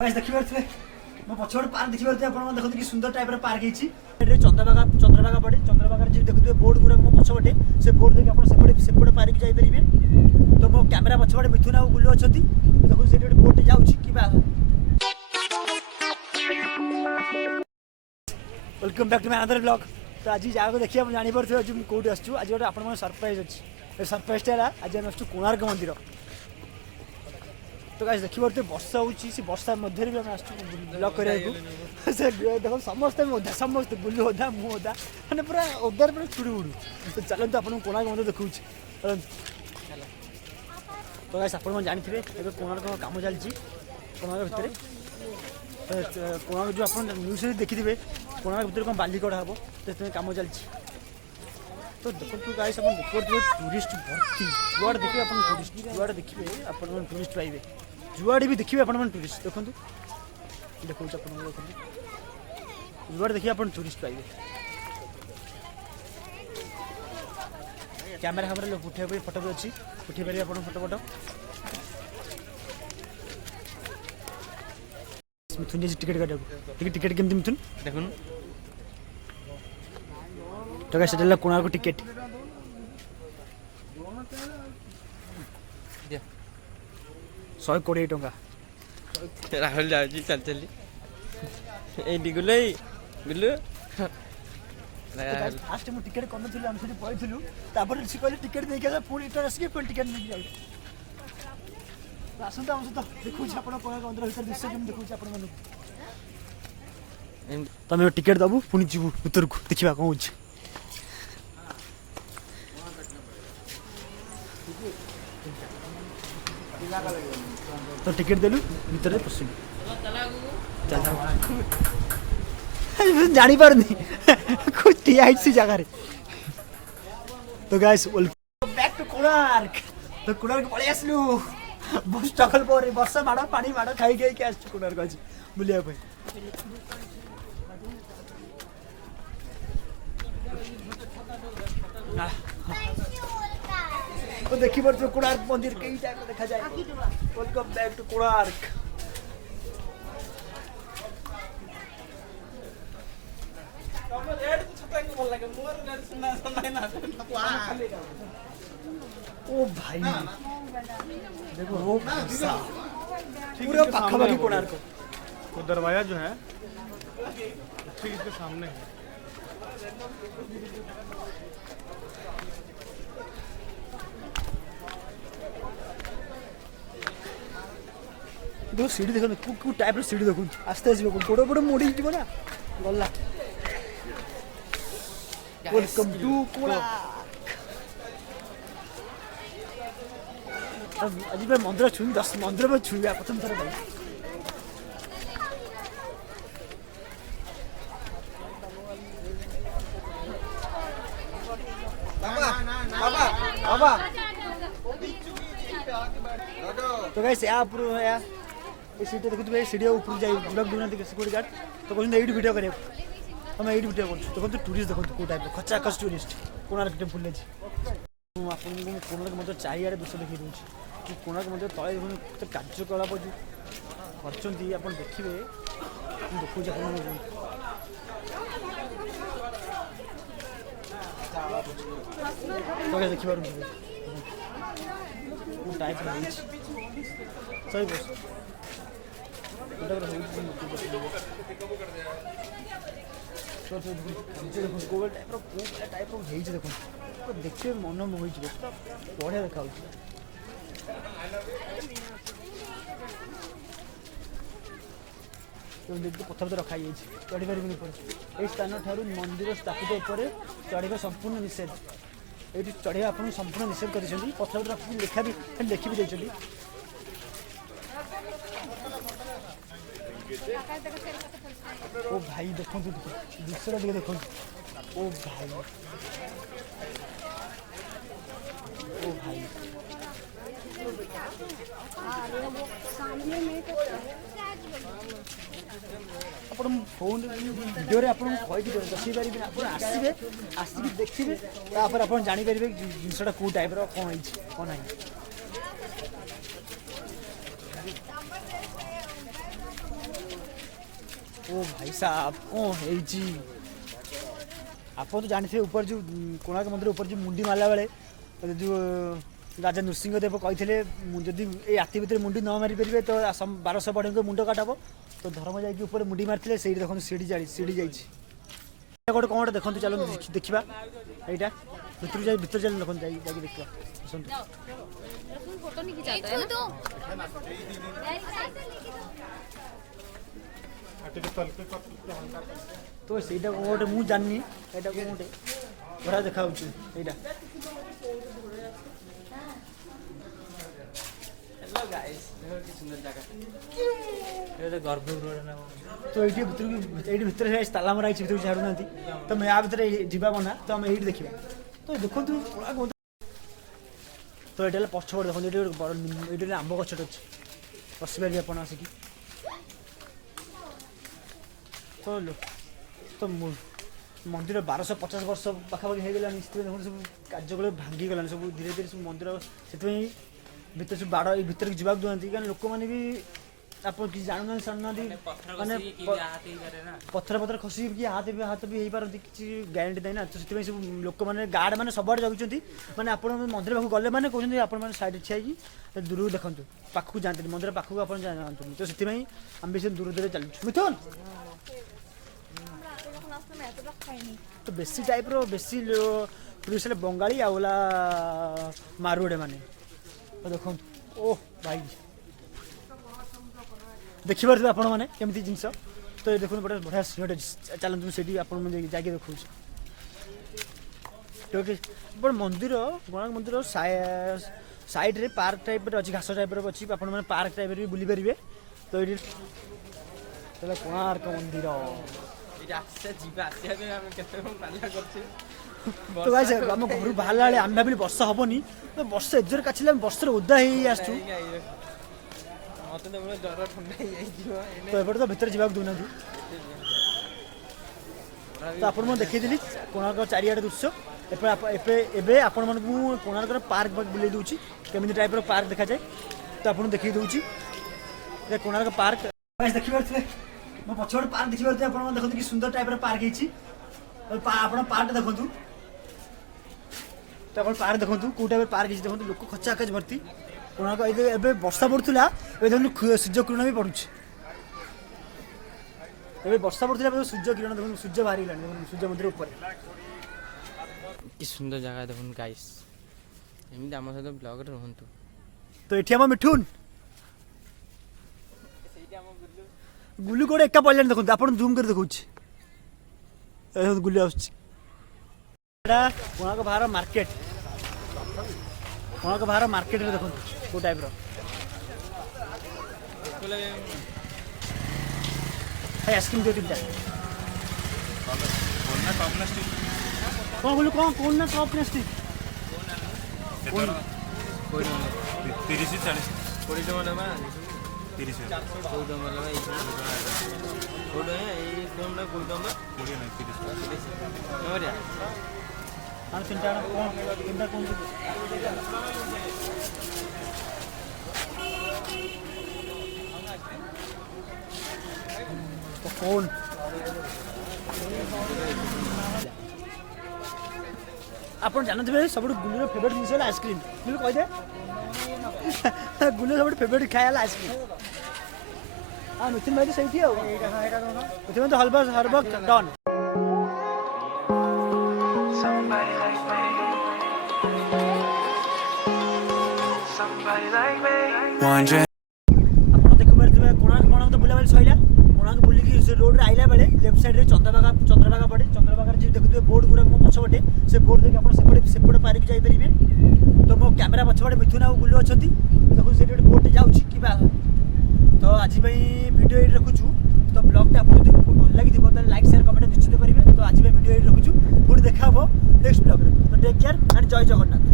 देखिए मो पछड़ पार्क देखिए आप देखते कि सुंदर टाइप पार्क है चंद्रभागा पड़े चंद्रभागा जी देखते बोर्ड गुरा मो पछपटे से बोर्ड देखिए आप सेपटे पार्क जाइपारे तो मो कैमेरा पछपटे मिथुन आ गुल्लू अच्छा देखो से बोर्ड जाऊँगी कि welcome back to my other blog. तो आज जगह देखिए आप जापर आज कौटी आसू आज गोटे आप सरप्राइज अच्छी सरप्राइजटा है आज आम आसू कोणार्क मंदिर। तो गाइस देखिए वर्षा होची से वर्षा मध्य भी आम आसू ब्लॉग करा से देखो समस्ते ओधा समस्त बुलू ओधा मु ओधा मैंने पूरा ओधार पूरा चुड़ी उड़ू। तो चलते आपको कोणार्क मंदिर देखा तो गाइस आप जानी कोणार्क काम चलती कोणार्क भितर कोणार्क जो आप न्यूज देखिए कोणार्क भितर कौन बाली कड़ा हम तो कम चलती। तो देखो गाइस आप देखिए टूरिस्ट भर्ती जुआड़े देखिए आप टूरिस्ट जुआड़े देखिए आप टूरिस्ट पाइबे जुआड़े भी देखिए आप टूरिस्ट देखो देखो जुआड़े देखिए आप टूरिस्ट पाइबे कैमेरा कैमेरा उठे फोटो भी अच्छी उठे पारे आप फोटो फोटो मिथुन जी टिकेट काटा टिकेट केमती मिथुन देखो तो गाइस सेटा कोणार्क टिकेट 120 टंका राहुल जाऊँ चल चली ये गुल्लू गुल्लू फास्ट मु टिकेट करन थली हम से पळिथिलु तापर से कहले टिकेट नहीं के पुणी रिटर्न आसी पुणी टिकेट नहीं जाऊ आसंता हम तो देखु छी आपण कोणार्क मंदिर भीतर दृश्य केम देखु छी आपण मन तमे टिकेट दबु पुणी जीवु भीतर को देखिबा कोन होछि। तो टिकेट देलु भीतर पसिलु जानी पारनी कुछ सी जगह। तो guys welcome back to Konark. तो कोणार्क पळी आसलु बहुत स्ट्रगल पर वर्षा माड़ पानी माड़ खाई खाई के आसछु कोणार्क आज बुलिया पे। तो देखी पार्थ कोणार्क मंदिर कई टाइप देखा जाए। Welcome back to Konark. ओ भाई देखो वो पूरा पाखापाखी कोणार्क वो दरवाजा जो है ठीक इसके सामने है। देखो सीढ़ी देखो कौ टाइप सीढ़ी देखो आस्ते आसो गोड़ गोड़ मोड़ी ना गला। Welcome to Konark. आज मैं मंदिर छुई 10 मंदिर में छुआ प्रथम थर भाई तो गाइस या सीट देखुए सीढ़ी ऊपर जाए बुढ़ा बुढ़ा सिक्योरिटी गार्ड तो कहते ये वीडियो करें हम ये वीडियो कर देखो टूरिस्ट देखो कौ टाइप खचा खच टूरिस्ट कोणार्क टेम्पल आपको कोणार्क मंदिर चारिआडे दृश्य देखिए दूसरी कोणार्क मंदिर तले देखो कार्यकलाप जो करते आप देखिए देखिए देखिए टाइप सही बस टाइप देखो देखिए मन मोहि बढ़िया देखा पथर तो रखा चढ़ी पारे ये स्थान ठार मंदिर स्थापित उपर चढ़ा संपूर्ण निषेध ये चढ़ा आप संपूर्ण निषेध कर पथर रखी लेखा भी लिखी भी देखते। ओ भाई देखो दृश्य देखिए देखो ओ भाई ओ भाई आप फोन वीडियो कही दसई पारे आप आसवे आसिक देखिए तापर आप जापर जिनसा कौ टाइप कौन कौन है। ओ भाई साहब कौन है जी आप तो जानते ऊपर जो कोणार्क मंदिर ऊपर जो मुंडी मारला बेले जो राजा नृसिंहदेव कहते जदि ये राति भितर मुंडी न मारी पारे तो 1200 बढ़ी मुंड काटब तो धर्म जाकि ऊपर मुंडी मारते से देखो सीढ़ी जाइए गोटे कौन देखो चलो देखा यहाँ भीतर चल देखो देखा तो ସେଇଟା ଗୋଟେ ମୁଁ ଜାଣିନି ଏଇଟା ଗୋଟେ ବଢିଆ ଦେଖାଉଛି ଏଇଟା हेलो गाइस देखो कि सुंदर जगह ये तो गर्भगृह ना तो ଏଇଠି ଭିତରେ ତାଲା ମରା ହେଇଛି ଭିତରକୁ ଛାଡୁନାହାନ୍ତି ତ ମୁଁ ୟା ଭିତରେ ଯିବା ମନା ତ ଆମେ ଏଇଠି ଦେଖିବା ତ ଦେଖନ୍ତୁ ତ ଏଇଟା ହେଲା ପଛପଟେ ଦେଖନ୍ତୁ ଏଇଠି ଗୋଟେ ବଡ଼ ଏଇଠି ଗୋଟେ ଆମ୍ବ ଗଛଟେ ଅଛି ବସିପାରିବେ ଆପଣ ଆସିକି तो मंदिर 1250 वर्ष पाखापाखि हो गलानी देखो सब कार्यकलाप भांगी गलानी सब धीरे धीरे सब मंदिर से भीतर सब बाड़ भीतर जावाक दुआती कारण लोक मैंने भी आप किसी जानना शुणुना मैंने पथर पथर खसी कि हाथ भी हो पारती किसी ग्यारंटी देना तो से सब लोक मैंने गार्ड मैंने सब आड़े जगुंट मैंने आप मंदिर पाक गले मैंने कहते आप सैड ठिया दूर देखो पाखक जाते मंदिर पाखक आप जातु तो से आम भी दूर दूर चलु मिथुन तो बेसी टाइप रो बेसी टूरिस्ट बंगाली आउला मारुआड़े माने देखो ओ भाई देखिए आपण मैंने केमती जिनस तो ये देखो बड़ा बढ़िया सिंहटे चलते मुझे जाके देखो बड़ मंदिर कोणार्क मंदिर साइड रे पार्क टाइप अच्छी घास टाइप अच्छी आप पार्क टाइप भी बुली पारे तो ये कोणार्क मंदिर तो गाइस हम घर बाहर आम भाभी वर्षा हेनी तो वर्षा एजोर काछिले वर्षा ओदा ही आसचु तो एपटे तो भीतर जावाक दूना तो आपण मैं देखी कोणार्क चारिआडे दृश्य एबे आपण मन कोणार्क पार्क बुले दूची केमिति टाइप रो पार्क देखा जाए तो आपण देखी दूची कोणार्क पार्क गाइस देखि पारथले मो पछोड़ पार्क देखि पारथले आपण देखो कि सुंदर टाइप रो पार्क हेची आपण पार्क देखो तो आप पार्क देखो कौ टाइप पार्क देखो लोक खचा खच भर्ती कोणार्क ए वर्षा पड़ूला देखो सूर्य किरण भी पड़ुछ ए वर्षा पड़ूला सूर्य किरण देखो सूर्य बाहरी गलानी सूर्य मंदिर ऊपर कि सुंदर जगह देखो गाइस एमती आम सहित ब्लॉग रे रहंतु तो एठी हम मिठुन गुल्लू कोड एका पड़े देखो आप जूम कर देखो गुल्लू कोणार्क बाहर मार्केट कोणार्क बाहर मार्केट रे देखो को टाइप रो है आइसक्रीम दे तीनटा कौन बोलो कौन ना टॉप प्लास्टिक 30 40 कोड़ी टमा लेबा 30 कोड़ी टमा लेबा कोड़ी है ए टमा कोड़ी टमा 20 नहीं 30 नोरिया आन तीनटा कौन तो कौन आप जानते सब गुल्लूर फेवरेट जिन आइसक्रीम गुल्लू कह दे गुल्लू सब फेवरेट खाए आइसक्रीम हाँ मिथुन भाई सही मिथुन तो हरबक डन आप देखि पारे कोणार्क तो बुलाबाली सैला कोणार्क बुलिकी रोड रे आइला बेले लेफ्ट साइड रे चंद्रभागा पड़े चंद्रभागा जी देखुए बोर्ड गुरा मो पछपटे से बोर्ड देखिए आप सेपटे पारिक जापर तो मो कैमेरा पछपटे मिथुन आ गुल्लू अच्छा देखो से गोटे बोर्ड जाऊँगी कि तो आज वीडियो ये रखुचु तो ब्लॉगटा आपको जो भल लगी तो लाइक शेयर कमेंट निश्चित करेंगे तो आज वीडियो ये रखुचु पुणी देखा नेक्स्ट ब्लॉग तो टेक केयर एंड जय जगन्नाथ।